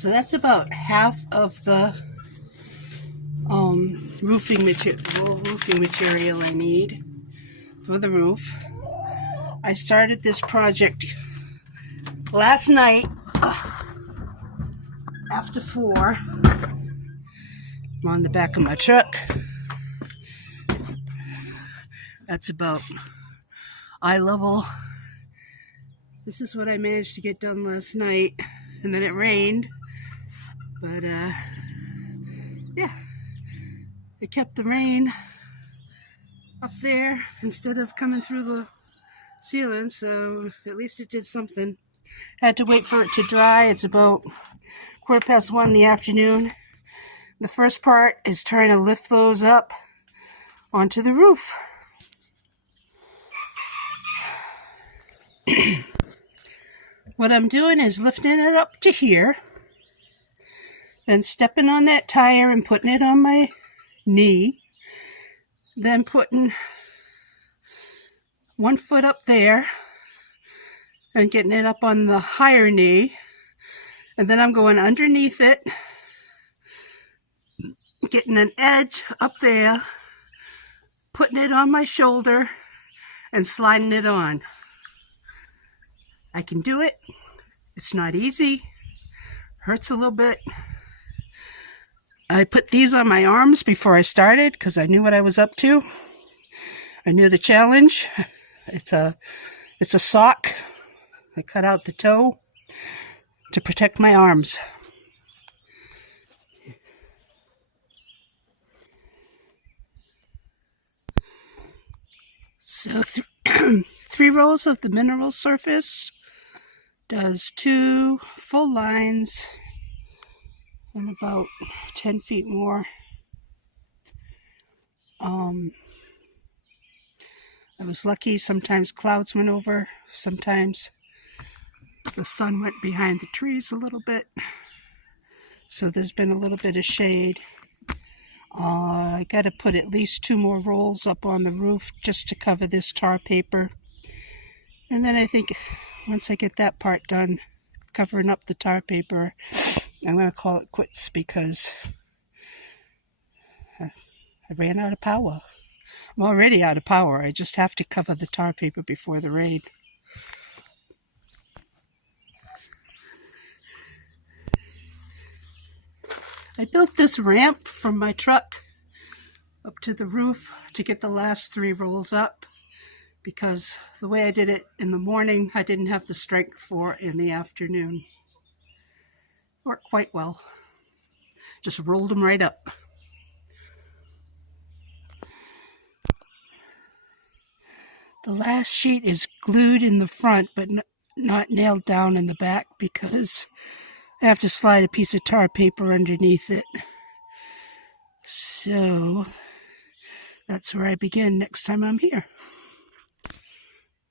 So that's about half of the roofing material I need for the roof. I started this project last night after 4. I'm on the back of my truck. That's about eye level. This is what I managed to get done last night, and then it rained, but yeah, it kept the rain up there instead of coming through the ceiling, so at least it did something. Had to wait for it to dry. It's about 1:15 in the afternoon. The first part is trying to lift those up onto the roof. What I'm doing is lifting it up to here, then stepping on that tire and putting it on my knee, then putting one foot up there and getting it up on the higher knee, and then I'm going underneath it, getting an edge up there, putting it on my shoulder, and sliding it on. I can do it. It's not easy. Hurts a little bit. I put these on my arms before I started because I knew what I was up to. I knew the challenge. It's a sock. I cut out the toe to protect my arms. So 3 rolls of the mineral surface does 2 full lines and about 10 feet more. I was lucky. Sometimes clouds went over. Sometimes the sun went behind the trees a little bit. So there's been a little bit of shade. I got to put at least 2 more rolls up on the roof just to cover this tar paper. And then I think once I get that part done, covering up the tar paper, I'm going to call it quits because I ran out of power. I'm already out of power. I just have to cover the tar paper before the rain. I built this ramp from my truck up to the roof to get the last 3 rolls up because the way I did it in the morning, I didn't have the strength for in the afternoon. Worked quite well. Just rolled them right up. The last sheet is glued in the front, but not nailed down in the back because I have to slide a piece of tar paper underneath it. So that's where I begin next time I'm here.